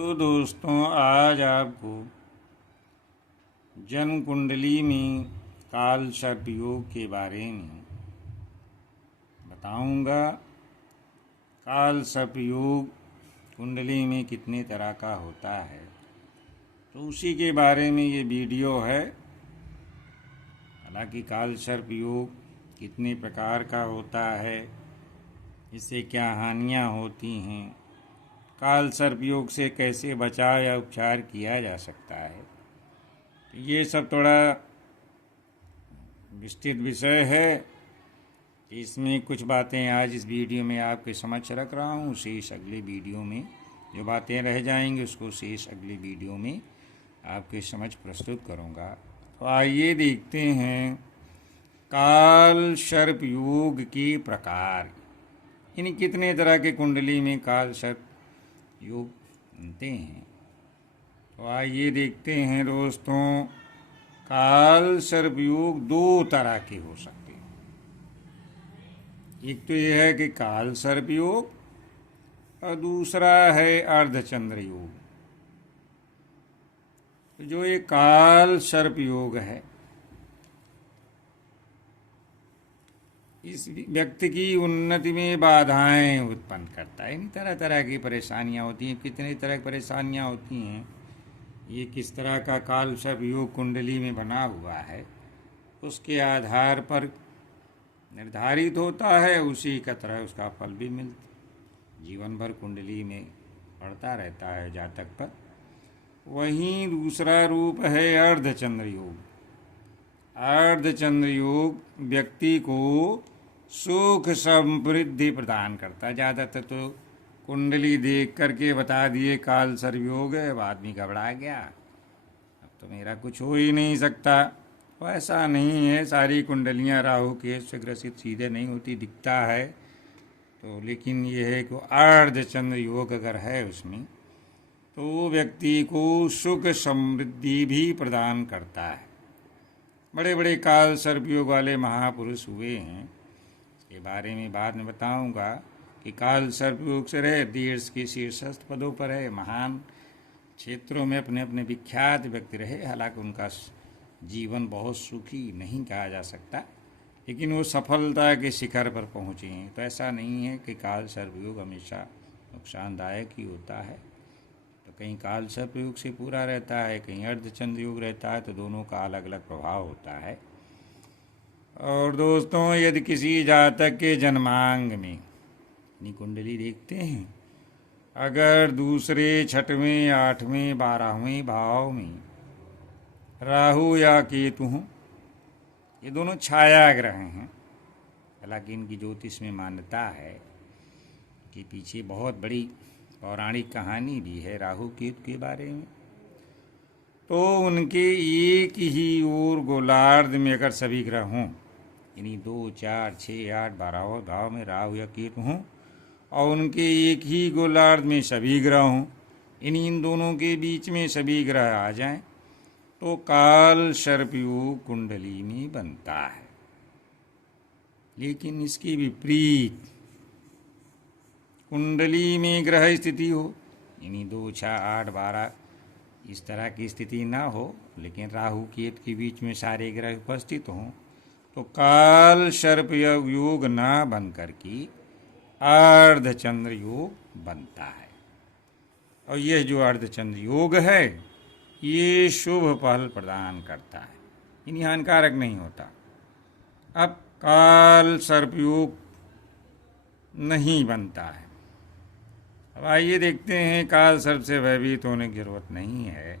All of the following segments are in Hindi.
तो दोस्तों, आज आपको जन्म कुंडली में काल सर्प योग के बारे में बताऊंगा। काल सर्प योग कुंडली में कितने तरह का होता है, तो उसी के बारे में ये वीडियो है। हालांकि काल सर्प योग कितने प्रकार का होता है, इससे क्या हानियां होती हैं, काल सर्प योग से कैसे बचाव या उपचार किया जा सकता है, ये सब थोड़ा विस्तृत विषय है। इसमें कुछ बातें आज इस वीडियो में आपके समक्ष रख रहा हूँ। शेष अगले वीडियो में जो बातें रह जाएंगी उसको शेष अगले वीडियो में आपके समक्ष प्रस्तुत करूँगा। तो आइए देखते हैं काल सर्प योग के प्रकार, यानी कितने तरह के कुंडली में काल सर्प योग बनते हैं। तो आइए देखते हैं दोस्तों, काल सर्प योग दो तरह के हो सकते हैं। एक तो यह है कि काल सर्प योग, और दूसरा है अर्धचंद्र योग। तो जो ये काल सर्प योग है, इस व्यक्ति की उन्नति में बाधाएं उत्पन्न करता है। तरह तरह की परेशानियां होती हैं। कितनी तरह की परेशानियां होती हैं, ये किस तरह का काल सर्प योग कुंडली में बना हुआ है उसके आधार पर निर्धारित होता है। उसी का तरह उसका फल भी मिलता, जीवन भर कुंडली में बढ़ता रहता है जातक पर। वहीं दूसरा रूप है अर्धचंद्र योग। अर्धचंद्र योग व्यक्ति को सुख समृद्धि प्रदान करता है। ज़्यादातर तो कुंडली देख करके बता दिए काल सर्प योग है, अब आदमी घबरा गया, अब तो मेरा कुछ हो ही नहीं सकता। तो ऐसा नहीं है, सारी कुंडलियां राहु केतु से ग्रसित सीधे नहीं होती, दिखता है तो। लेकिन यह है कि अर्धचंद्र योग अगर है उसमें, तो वो व्यक्ति को सुख समृद्धि भी प्रदान करता है। बड़े बड़े काल सर्प योग वाले महापुरुष हुए हैं, इसके बारे में बाद में बताऊंगा कि काल सर्प योग से रहे देश के शीर्षस्थ पदों पर है, महान क्षेत्रों में अपने अपने विख्यात व्यक्ति रहे। हालांकि उनका जीवन बहुत सुखी नहीं कहा जा सकता, लेकिन वो सफलता के शिखर पर पहुँचे हैं। तो ऐसा नहीं है कि काल सर्प योग हमेशा नुकसानदायक ही होता है। तो कहीं काल सर्प योग से पूरा रहता है, कहीं अर्धचंद्र योग रहता है, तो दोनों का अलग अलग प्रभाव होता है। और दोस्तों, यदि किसी जातक के जन्मांग में अपनी कुंडली देखते हैं, अगर दूसरे, छठवें, आठवें, 12वें भाव में राहु या केतु हों, ये दोनों छाया ग्रह हैं। हालांकि इनकी ज्योतिष में मान्यता है कि पीछे बहुत बड़ी पौराणिक कहानी भी है राहु केतु के बारे में। तो उनके एक ही ओर गोलार्ध में अगर सभी ग्रह हों, यानी 2, 4, 6, 8, 12 भाव में राहु या केतु हों, और उनके एक ही गोलार्ध में सभी ग्रह हों, इन दोनों के बीच में सभी ग्रह आ जाएं, तो काल सर्प योग कुंडली में बनता है। लेकिन इसकी विपरीत कुंडली में ग्रह स्थिति हो, यानी 2, 6, 8, 12 इस तरह की स्थिति ना हो, लेकिन राहु केतु के बीच में सारे ग्रह उपस्थित हों, तो काल सर्प योग ना बन करके अर्धचंद्र योग बनता है। और यह जो अर्धचंद्र योग है, ये शुभ फल प्रदान करता है, यानी हानिकारक नहीं होता। अब काल सर्प योग नहीं बनता है। अब आइए देखते हैं, काल सर्प से भयभीत होने की जरूरत नहीं है।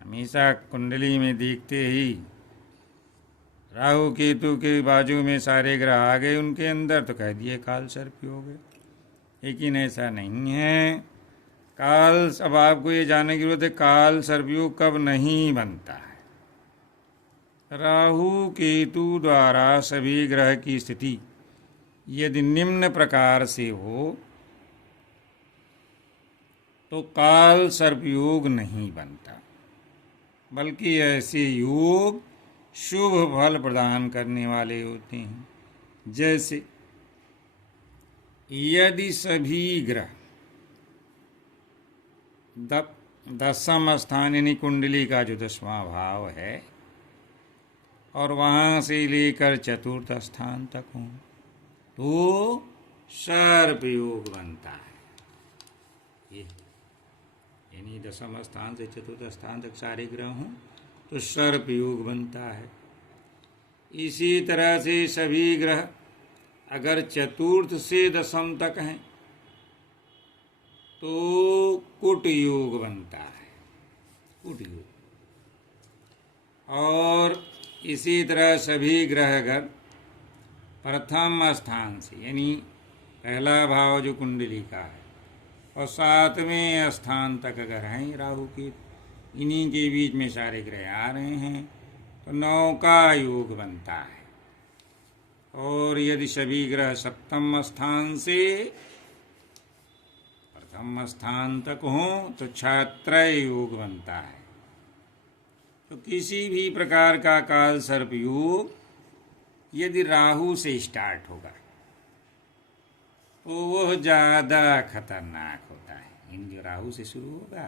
हमेशा कुंडली में देखते ही राहु केतु के बाजू में सारे ग्रह आ गए उनके अंदर, तो कह दिए काल सर्प योग है। लेकिन ऐसा नहीं है। काल, अब आपको ये जानने की जरूरत है काल सर्प योग कब नहीं बनता है। राहु केतु द्वारा सभी ग्रह की स्थिति यदि निम्न प्रकार से हो, तो काल सर्प योग नहीं बनता, बल्कि ऐसे योग शुभ फल प्रदान करने वाले होते हैं। जैसे यदि सभी ग्रह दसम स्थान यानी कुंडली का जो 10वां भाव है और वहाँ से लेकर चतुर्थ स्थान तक हो तो सर्प योग बनता है। ये यानी दसम स्थान से चतुर्थ स्थान तक सारे ग्रह हों तो सर्प योग बनता है। इसी तरह से सभी ग्रह अगर चतुर्थ से दसम तक हैं तो कुट योग बनता है, कुट योग। और इसी तरह सभी ग्रह अगर प्रथम स्थान से यानी पहला भाव जो कुंडली का है और 7वें स्थान तक अगर हैं राहु के, इन्हीं के बीच में सारे ग्रह आ रहे हैं तो 9 का योग बनता है। और यदि सभी ग्रह सप्तम स्थान से प्रथम स्थान तक हों तो छात्रय योग बनता है। तो किसी भी प्रकार का काल सर्प योग यदि राहु से स्टार्ट होगा तो वह ज़्यादा खतरनाक होता है। इन जो राहु से शुरू होगा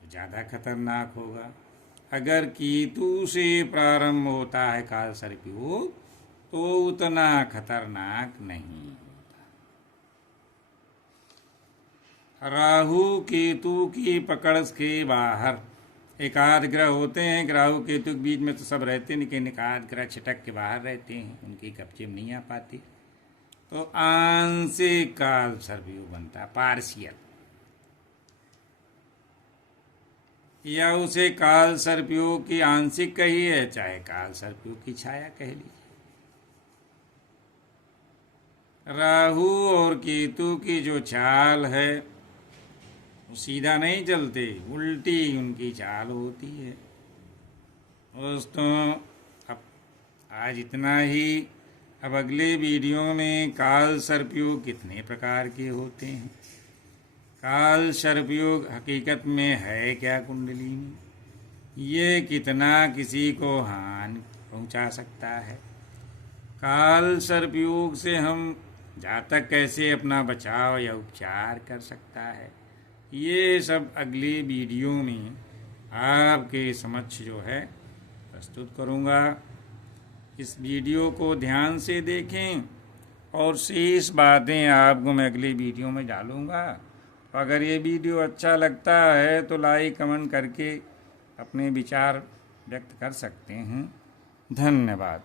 तो ज़्यादा खतरनाक होगा। अगर केतु से प्रारंभ होता है काल सर्प योग तो उतना खतरनाक नहीं होता। राहु केतु की पकड़ के बाहर एकाध ग्रह होते हैं कि राहु केतु के बीच में तो सब रहते हैं, लेकिन एकाध ग्रह छिटक के बाहर रहते हैं, उनकी कब्जे में नहीं आ पाती तो आंशिक काल सर्प योग बनता है, पार्शियल। या उसे काल सर्प योग की आंशिक कहिए चाहे काल सर्प योग की छाया कह लीजिए। राहु और केतु की जो चाल है वो सीधा नहीं चलते, उल्टी उनकी चाल होती है। दोस्तों अब आज इतना ही। अब अगले वीडियो में काल सर्प योग कितने प्रकार के होते हैं, काल सर्प योग हकीकत में है क्या कुंडली में, ये कितना किसी को हानि पहुंचा सकता है, काल सर्प योग से हम जातक कैसे अपना बचाव या उपचार कर सकता है, ये सब अगले वीडियो में आपके समक्ष जो है प्रस्तुत करूँगा। इस वीडियो को ध्यान से देखें और शेष बातें आपको मैं अगले वीडियो में डालूँगा। अगर ये वीडियो अच्छा लगता है तो लाइक कमेंट करके अपने विचार व्यक्त कर सकते हैं। धन्यवाद।